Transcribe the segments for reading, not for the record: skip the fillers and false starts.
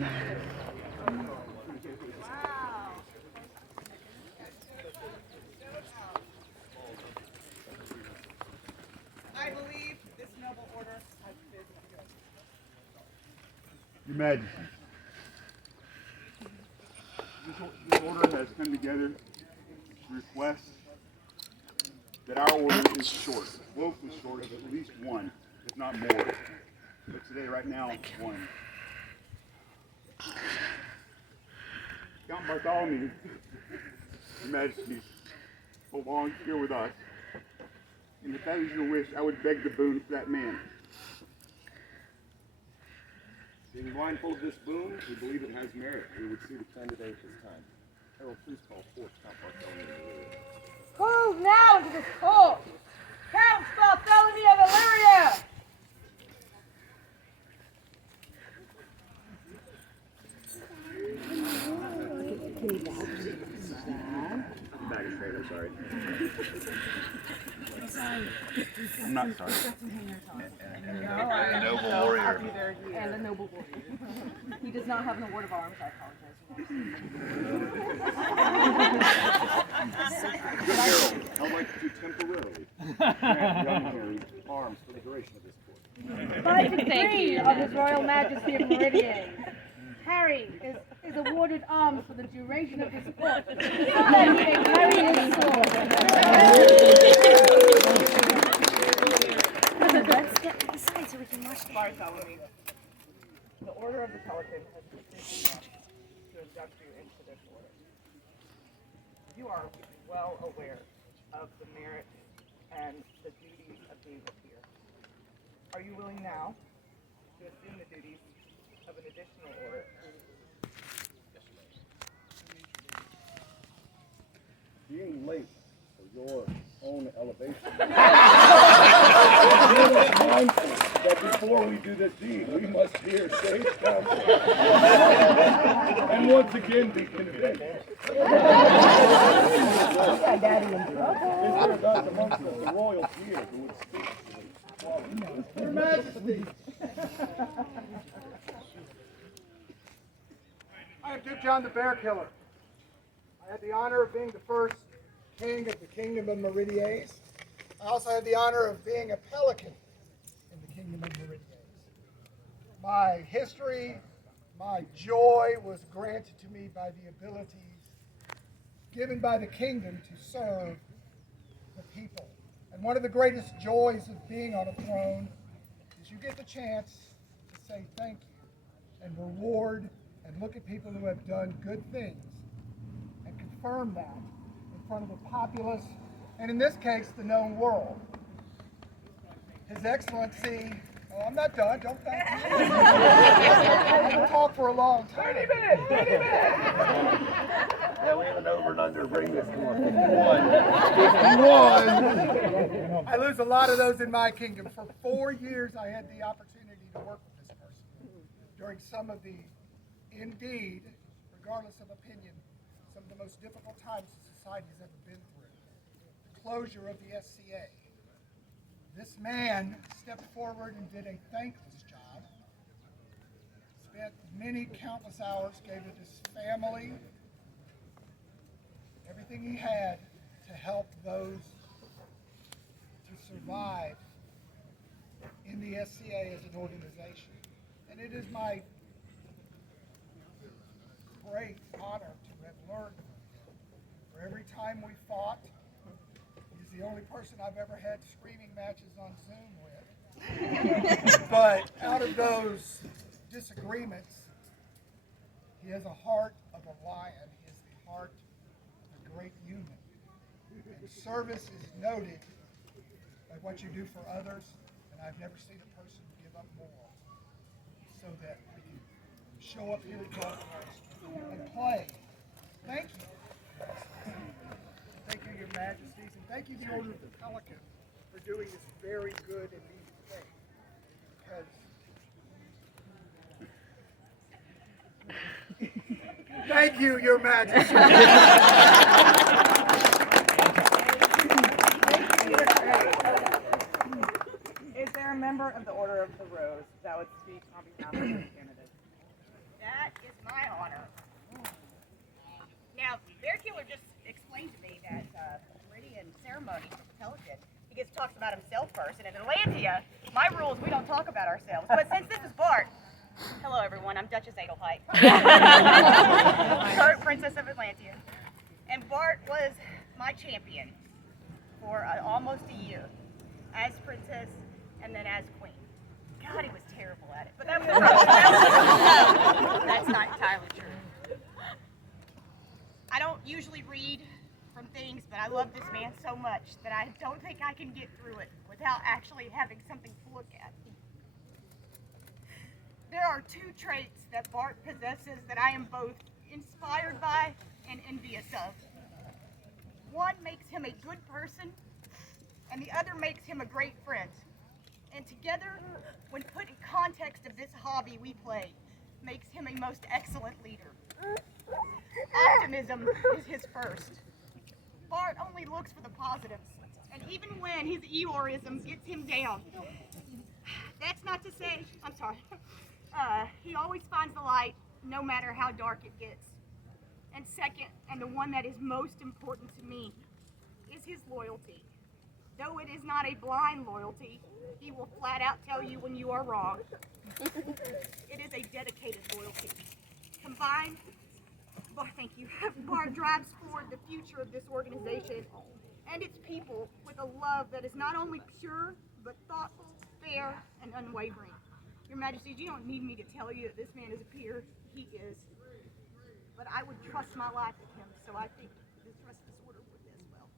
I believe this noble order has been good. Your Majesty, this order has come together to request that our order is short, woefully short of at least one, if not more. But today, right now, one. Count Barthelemy, Your Majesty, belongs here with us. And if that is your wish, I would beg the boon for that man. Being mindful of this boon, we believe it has merit. We would see the candidate at this time. Herald, please call forth Count Barthelemy. Move now into this court! Count Barthelemy of Illyria! Bag is straight, I'm sorry. I'm not sorry. And a noble warrior. And a noble warrior. He does not have an award of arms, I apologize. I'd like to temporarily grant young Harry arms for the duration of this court. By decree of His Royal Majesty of Meridian, Harry is awarded arms for the duration of this court, so that he may carry his sword. Let's get to the side so we can watch it. Barthelemy, the Order of the Pelican has decision to induct you into this order. You are well aware of the merits and the duties of being a peer. Are you willing now to assume the duties of an additional order? Being late for your own elevation. But before we do this deed, we must hear sage counsel. And once again be convinced. Is there thus amongst us a royal peer who would speak to the Your Majesty! I am Duke John the Bear Killer. I had the honor of being the first king of the Kingdom of Meridies. I also had the honor of being a pelican in the Kingdom of Meridies. My history, my joy was granted to me by the abilities given by the kingdom to serve the people. And one of the greatest joys of being on a throne is you get the chance to say thank you and reward and look at people who have done good things and confirm that in front of the populace, and in this case, the known world. His Excellency, oh, I'm not done, don't thank me. I can talk for a long time. 30 minutes! Yeah, we have an over and under. Bring this to 51. I lose a lot of those in my kingdom. For 4 years, I had the opportunity to work with this person during some of the, indeed, regardless of opinion, some of the most difficult times society has ever been through. The closure of the SCA. This man stepped forward and did a thankless job. Spent many countless hours, gave it his family, everything he had to help those to survive in the SCA as an organization. And it is my great honor to have learned from him. For every time we fought, he's the only person I've ever had screaming matches on Zoom with. But out of those disagreements, he has a heart of a lion. He has the heart of a great human. And service is noted by what you do for others, and I've never seen a person give up more so that we can show up here at Barthelemy and play. Thank you. Thank you, Your Majesties, and thank you, the Order of the Pelican, for doing this very good and needed thing. Because thank you, Your Majesty. Is there a member of the Order of the Rose that would speak on behalf of the candidate? That Now, Bear Killer just explained to me that Meridian ceremony for the Pelican, he gets talks about himself first, and in Atlantia, my rules, we don't talk about ourselves. But since this is Bart, hello everyone, I'm Duchess Adelheid, current Princess of Atlantia, and Bart was my champion for almost a year, as Princess and then as Queen. God, he was terrible at it, but that was no, that's not entirely true. I don't usually read from things, but I love this man so much that I don't think I can get through it without actually having something to look at. There are two traits that Bart possesses that I am both inspired by and envious of. One makes him a good person, and the other makes him a great friend. And together, when put in context of this hobby we play, makes him a most excellent leader. Optimism is his first. Bart only looks for the positives, and even when his Eeyoreism gets him down, that's not to say, I'm sorry, he always finds the light no matter how dark it gets. And second, and the one that is most important to me, is his loyalty. Though it is not a blind loyalty, he will flat out tell you when you are wrong. It is a dedicated loyalty. Combined, thank you, Bart drives forward the future of this organization and its people with a love that is not only pure, but thoughtful, fair, and unwavering. Your Majesty, you don't need me to tell you that this man is a peer. He is. But I would trust my life with him, so I think the rest of this order would as well.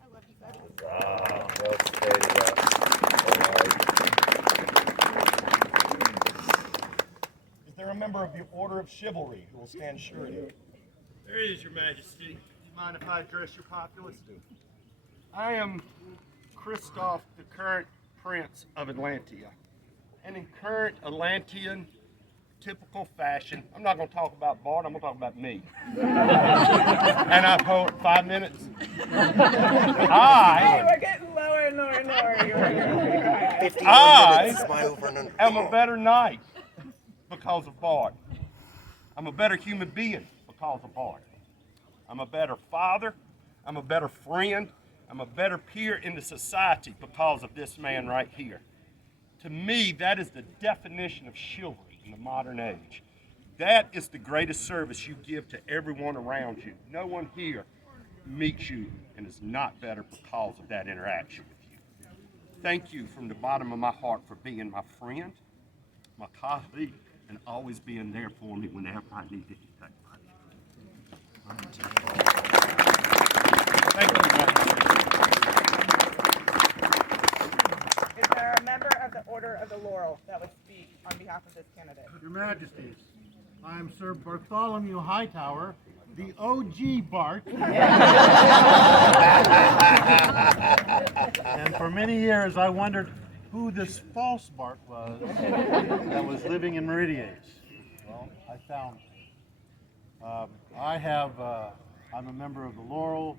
I love you, buddy. Well stated. Is there a member of the Order of Chivalry who will stand surety? There is, Your Majesty. Do you mind if I address your populace? I am Kristoff, the current Prince of Atlantia. And in current Atlantean typical fashion, I'm not going to talk about Bart, I'm going to talk about me. And I've hold 5 minutes. We're getting lower and lower and lower. I am a better knight because of Bart. I'm a better human being because of Bart. I'm a better father. I'm a better friend. I'm a better peer in the society because of this man right here. To me, that is the definition of chivalry in the modern age. That is the greatest service you give to everyone around you. No one here meets you and is not better because of that interaction with you. Thank you from the bottom of my heart for being my friend, my colleague, and always being there for me whenever I need to take Thank you, Majesty. Is there a member of the Order of the Laurel that would speak on behalf of this candidate? Your Majesties, I am Sir Bartholomew Hightower, the OG Bart. And for many years I wondered who this false Bart was that was living in Meridias. Well, I found him. I'm a member of the Laurel,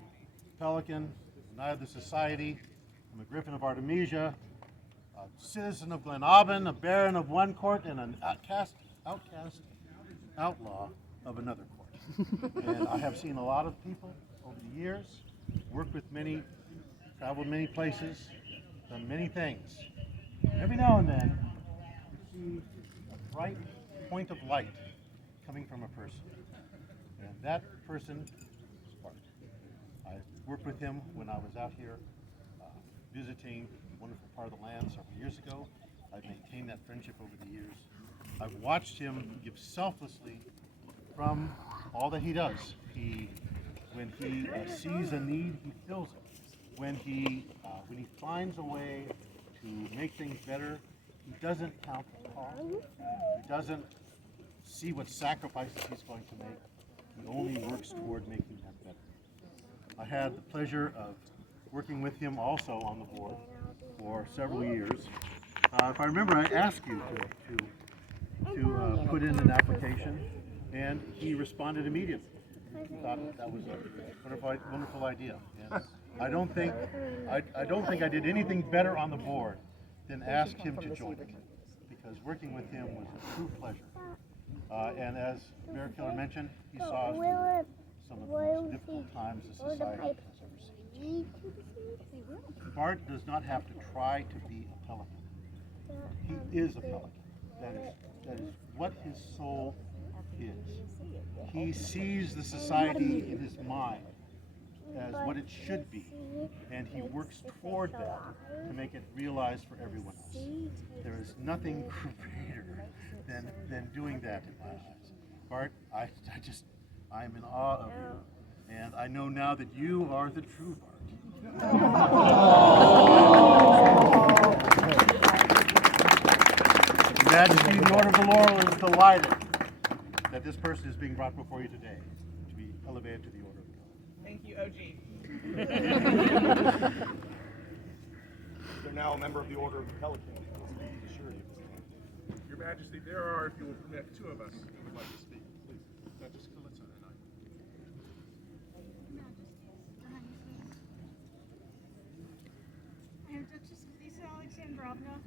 Pelican, Knight of the Society. I'm a Griffin of Artemisia, a citizen of Glenaubin, a baron of one court, and an outcast outlaw of another court. And I have seen a lot of people over the years, worked with many, traveled many places, done many things. Every now and then, you see a bright point of light coming from a person. And that person is Bart. I worked with him when I was out here visiting a wonderful part of the land several years ago. I've maintained that friendship over the years. I've watched him give selflessly from all that he does. When he sees a need, he fills it. When he finds a way to make things better, he doesn't count the cost. He doesn't see what sacrifices he's going to make. He only works toward making them better. I had the pleasure of working with him also on the board for several years. If I remember, I asked you to put in an application, and he responded immediately. He thought that was a wonderful idea. And I don't think I did anything better on the board than ask him to join it, because working with him was a true pleasure. And as Bear Killer mentioned, he saw us through. some of the most difficult times the society has ever seen. Bart does not have to try to be a pelican. He is a pelican. That is what his soul is. He sees the society in his mind as what it should be, and he works toward that to make it realized for everyone else. There is nothing greater than doing that in my eyes. Bart, I'm in awe of you, and I know now that you are the true Bart. Your Majesty, the Order of the Laurel is delighted that this person is being brought before you today to be elevated to the Order of the Laurel. Thank you, OG. They're now a member of the Order of the Pelican. Your Majesty, there are, if you will permit, two of us who would like to speak. Please. Duchess Calypso tonight. I am Duchess Lisa Alexandrovna,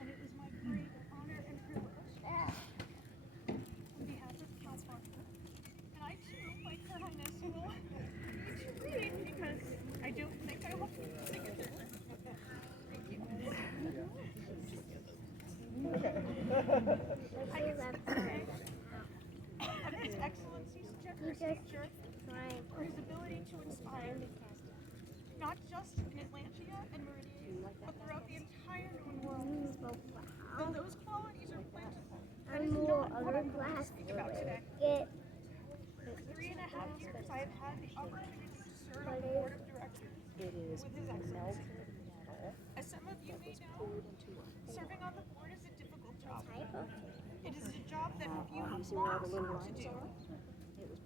and it is my great honor and privilege on behalf of Count Barthelemy. And I too, like Her Highness, will need to read because I don't think I will keep the signature. Thank you. I can say of His Excellency's generous nature for his ability to inspire, not just in Atlantia and Meridian, but throughout the entire known world. Though those qualities are plentiful, that is not what I'm going to speak about today. For 3.5 years, I have had the opportunity to serve on the board of directors with His Excellency. As some of you may know, serving on the board is a difficult job. It is a job that few want to do,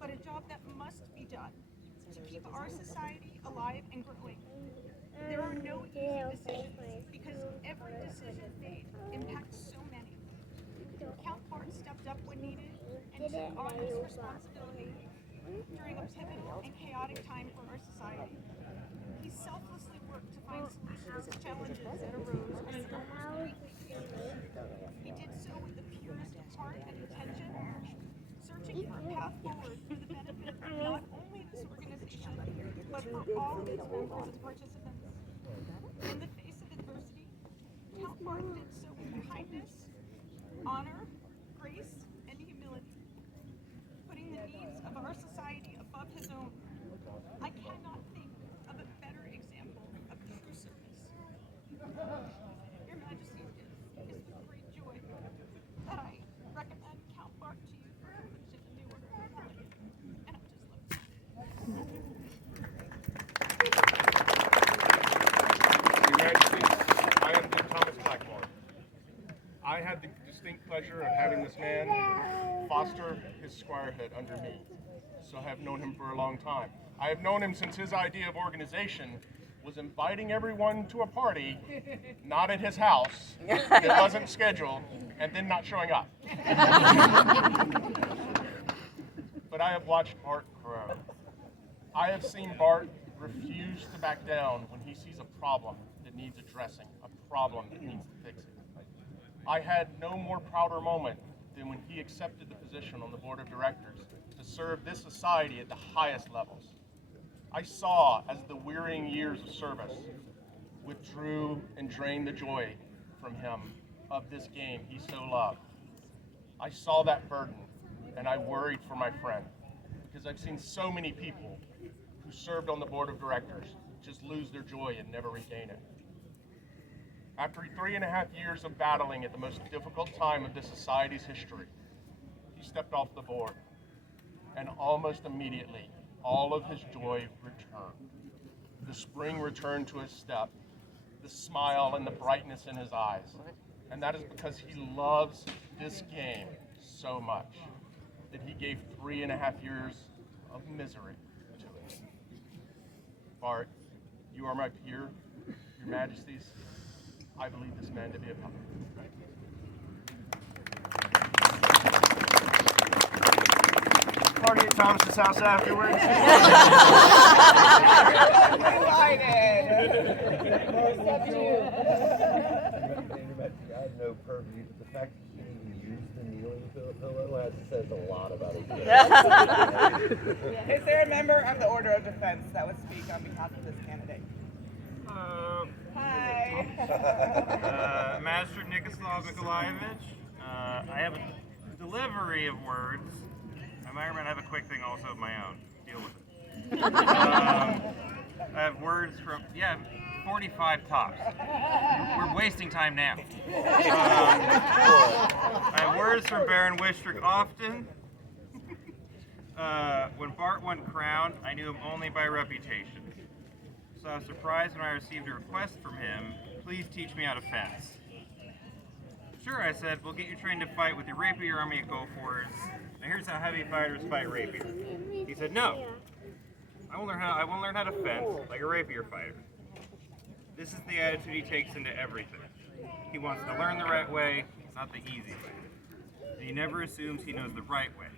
but a job that must be done to keep our society alive and growing. There are no easy decisions because every decision made impacts so many. Count Bart stepped up when needed and took on this responsibility during a pivotal and chaotic time for our society. He selflessly worked to find solutions to challenges that arose on an almost weekly basis. He did so with the purest of heart and intention, searching for a path forward for the benefit of not only this organization, but for all of its members and participants. In the face of adversity, Count Bart did so with kindness, honor, grace, and humility, putting the needs of our society above his own. I cannot think of a better example of true service. Your Majesty, it is with great joy that I recommend Count Bart to you for inclusion in the Order of the Pelican. And I'm just looking. Your Majesty, I am Duke Thomas Blackmore. I had the distinct pleasure of having this man foster his squirehood under me, so I have known him for a long time. I have known him since his idea of organization was inviting everyone to a party, not at his house, it wasn't scheduled, and then not showing up. But I have watched Bart grow. I have seen Bart refuse to back down when he sees a problem that needs addressing, a problem that needs fixing. I had no more prouder moment than when he accepted the position on the board of directors to serve this society at the highest levels. I saw as the wearying years of service withdrew and drained the joy from him of this game he so loved. I saw that burden and I worried for my friend because I've seen so many people who served on the board of directors just lose their joy and never regain it. After 3.5 years of battling at the most difficult time of this society's history, he stepped off the board, and almost immediately, all of his joy returned. The spring returned to his step, the smile and the brightness in his eyes, and that is because he loves this game so much that he gave 3.5 years of misery to it. Bart, you are my peer, your Majesties. I believe this man to be a puppet. Party at Thomas's house afterwards. I have no purview, but the fact that he can even use kneeling pillow says a lot about it. Is there a member of the Order of Defense that would speak on behalf of this candidate? Hi. Master Nikislav Nikolaevich, I have a delivery of words. I might or might have a quick thing also of my own. Deal with it. I have words from, 45 tops. We're wasting time now. I have words from Baron Wistrick often. When Bart won crowned, I knew him only by reputation. So I was surprised when I received a request from him, please teach me how to fence. Sure, I said, we'll get you trained to fight with your rapier army at Gofords. Now here's how heavy fighters fight rapier. He said, no. I won't learn how to fence like a rapier fighter. This is the attitude he takes into everything. He wants to learn the right way, not the easy way. And he never assumes he knows the right way.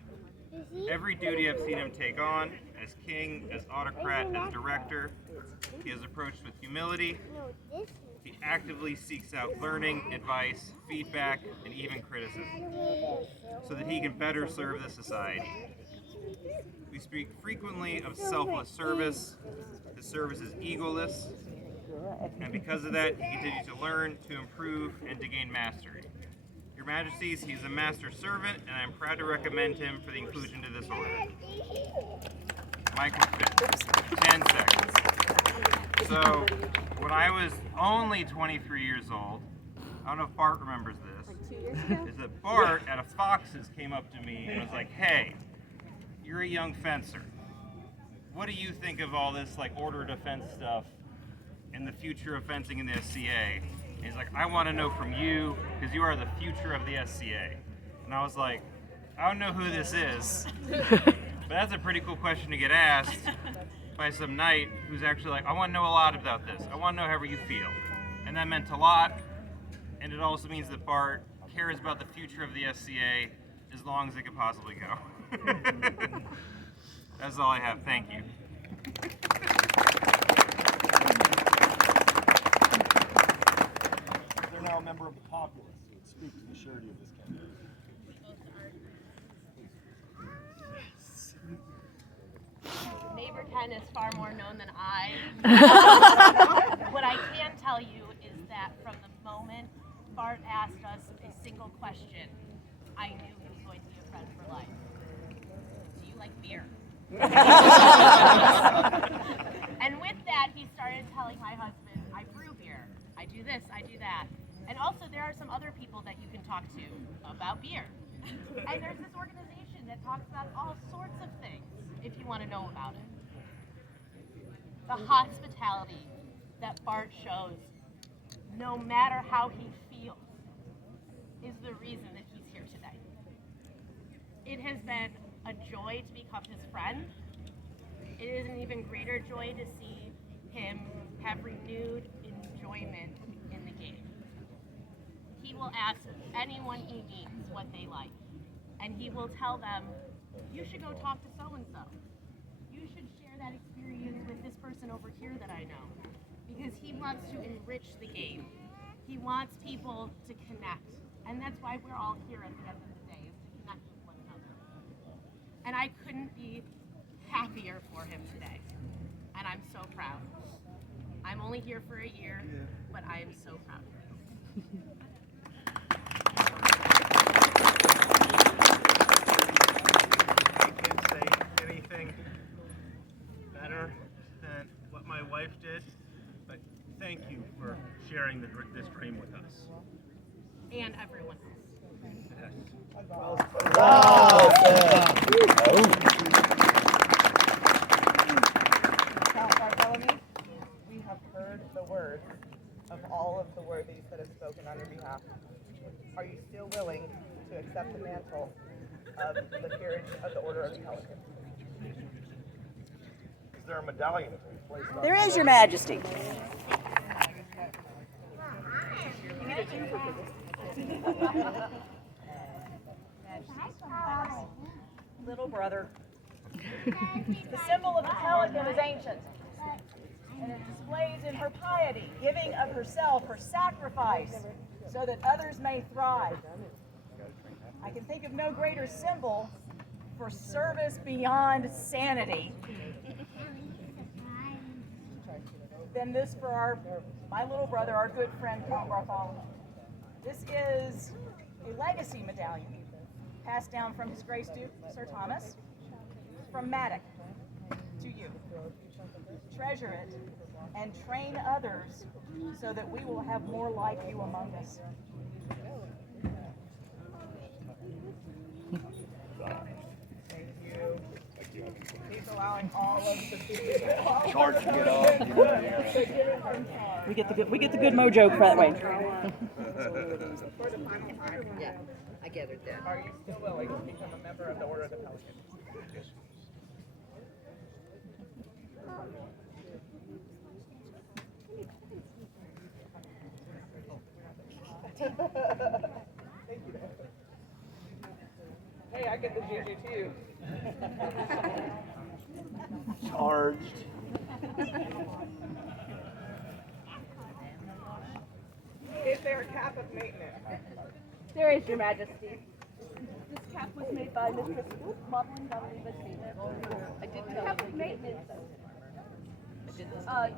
Every duty I've seen him take on, as king, as autocrat, as director, he is approached with humility. He actively seeks out learning, advice, feedback, and even criticism, so that he can better serve the society. We speak frequently of selfless service. His service is egoless, and because of that, he continues to learn, to improve, and to gain mastery. Your Majesties, he's a master servant, and I'm proud to recommend him for the inclusion to this order. Mike McFinn, 10 seconds. So, when I was only 23 years old, I don't know if Bart remembers this, is that Bart at a Fox's came up to me and was like, hey, you're a young fencer. What do you think of all this like order of defense stuff and the future of fencing in the SCA? And he's like, I want to know from you, because you are the future of the SCA. And I was like, I don't know who this is, but that's a pretty cool question to get asked by some knight who's actually like, I want to know a lot about this. I want to know however you feel. And that meant a lot, and it also means that Bart cares about the future of the SCA as long as it could possibly go. That's all I have. Thank you. They're now a member of the populace who would speak to the surety of this candidate. Neighbor Ken is far more known than I. What I can tell you is that from the moment Bart asked us a single question, I knew he was going to be a friend for life. Do you like beer? And with that, he started telling my husband, I brew beer, I do this, I do that. And also there are some other people that you can talk to about beer. And there's this organization that talks about all sorts of things if you want to know about it. The hospitality that Bart shows, no matter how he feels, is the reason that he's here today. It has been a joy to become his friend. It is an even greater joy to see him have renewed enjoyment in the game. He will ask anyone he meets what they like, and he will tell them, you should go talk to so-and-so. You should share that experience with this person over here that I know, because he wants to enrich the game. He wants people to connect, and that's why we're all here at the end of the day, is to connect with one another. And I couldn't be happier for him today, and I'm so proud. I'm only here for a year, but I am so proud of him. I can't say anything better than what my wife did, but thank you for sharing this dream with us. And everyone else. Count Barthelemy, we have heard the words of all of the worthies that have spoken on your behalf. Are you still willing to accept the mantle of the peerage of the Order of the Pelican? Is there a medallion placed on There is, Your Majesty. Little brother. The symbol of the pelican is ancient, and it displays in her piety, giving of herself, her sacrifice, so that others may thrive. I can think of no greater symbol for service beyond sanity than this for my little brother, our good friend, Count Barthelemy. This is a legacy medallion passed down from His Grace Duke, Sir Thomas, from Maddox to you. Treasure it and train others so that we will have more like you among us. Thank you. He's allowing all of the people. Charge to get off. We get the good mojo that way. For the final time. Yeah, I gathered that. Are you still willing to become a member of the Order of the Pelican? Thank you. Hey, I get the juju too. Charged. Is there a cap of maintenance? There is, Your Majesty. This cap was made by Mistress Modeling Barthelemy. I did tell cap of maintenance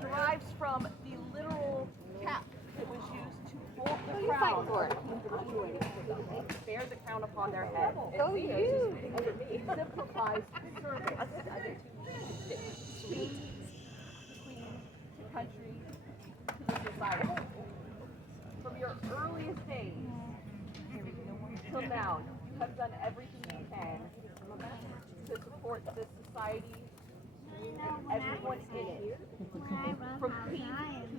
derives from the literal cap that was used to hold the crown for it. Bear the crown upon their head. Oh, you! It simplifies service to queen, to country, to the society. From your earliest days till now, you have done everything you can to support this society and everyone in it, from queen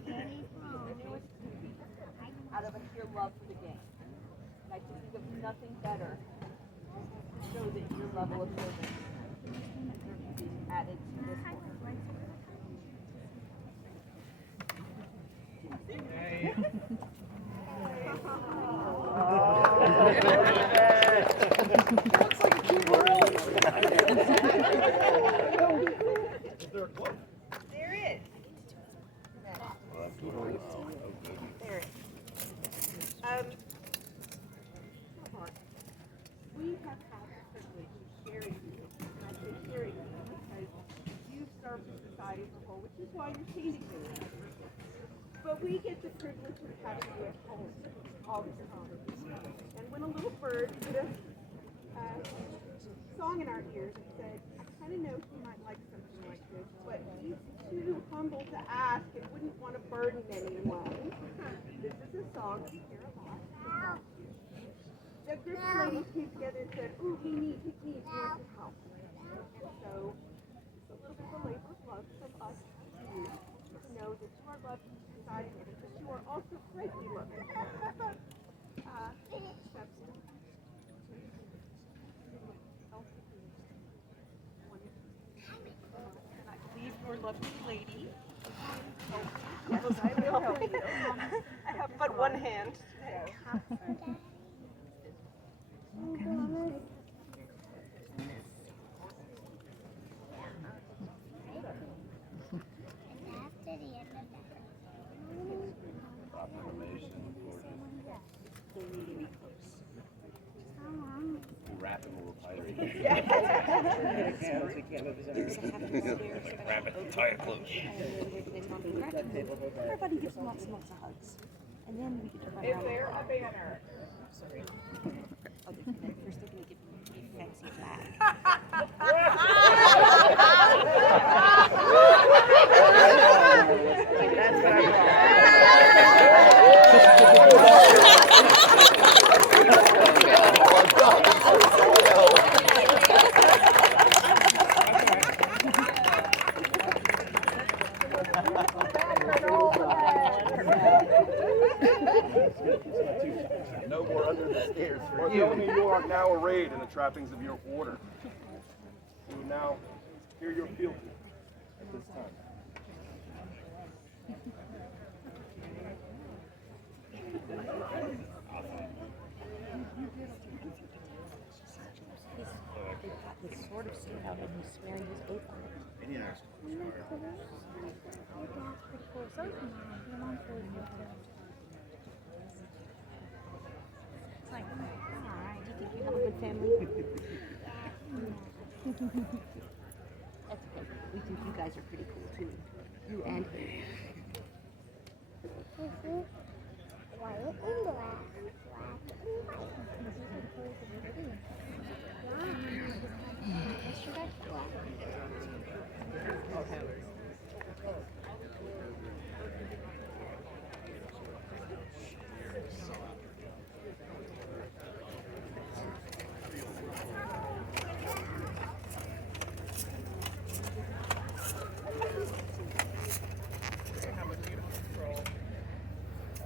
to the newest people, out of a sheer love for the game. And I can think of nothing better to show that your level of service is added to this one. Looks like a cute world. Is there a cloak? There is. There is. We have had the privilege of sharing you, and I say sharing you because you've served the society as a whole, which is why you're seated here. But we get the privilege of having you at home all the time. And when a little bird put a song in our ears and said, I kind of know he might like something like this, but he's too humble to ask and wouldn't want to burden anyone. This is a song we hear a lot. The group of ladies came together and said, ooh, he needs more help. And so, it's a little bit of a labor of love from us to you to know that you are loved in society and that you are also greatly loved. And I believe your lovely lady. Yes, I will help you. I have but one hand today. Wrap it will retire. Wrap it, tie it close. Everybody gives lots and lots of hugs. And then we get to run Is around. there a banner? Sorry. Oh, first they're going to give me a fancy flag. That's what I No more under the stairs for Barthelemy, you are now arrayed in the trappings of your order. You will now hear your fealty at this time. His sword of steel out and he's swearing his oath on it. like, alright, do you think you have a good family? That's okay. We think you guys are pretty cool too. You and him. White and black.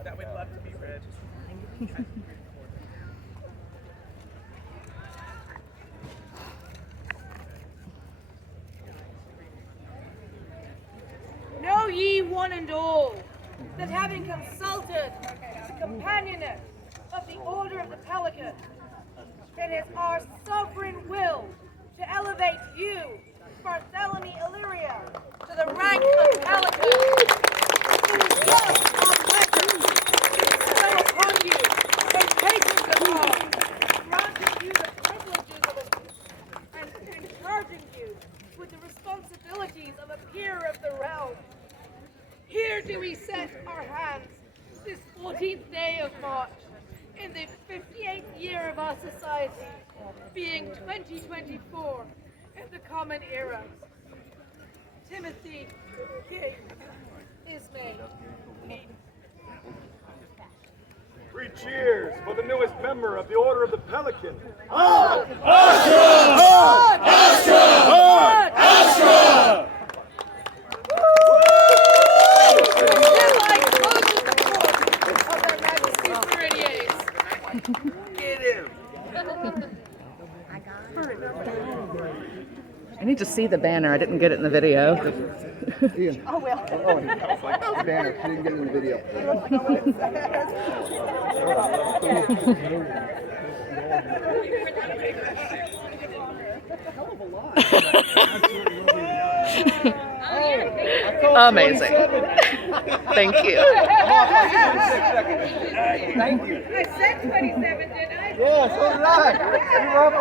That would love to be read. Know ye one and all, that having consulted the companionate of the Order of the Pelican, it is our sovereign will to elevate you, Barthelemy Illyria, to the rank of Pelican. It is thus our pleasure to bestow upon you a patent of arms, granting you the privileges of a and charging you with the responsibilities of a peer of the realm. Here do we set our hands this 14th day of March in the 58th year of our society, being 2024 in the Common Era. Timothy King Ismay King. 3 cheers for the newest member of the Order of the Pelican. I need to see the banner. I didn't get it in the video. Ian. Oh, well. The banner. She didn't get it in the video. Amazing. Thank you. Thank you. I said 27, didn't I? Yeah, so did I. You were up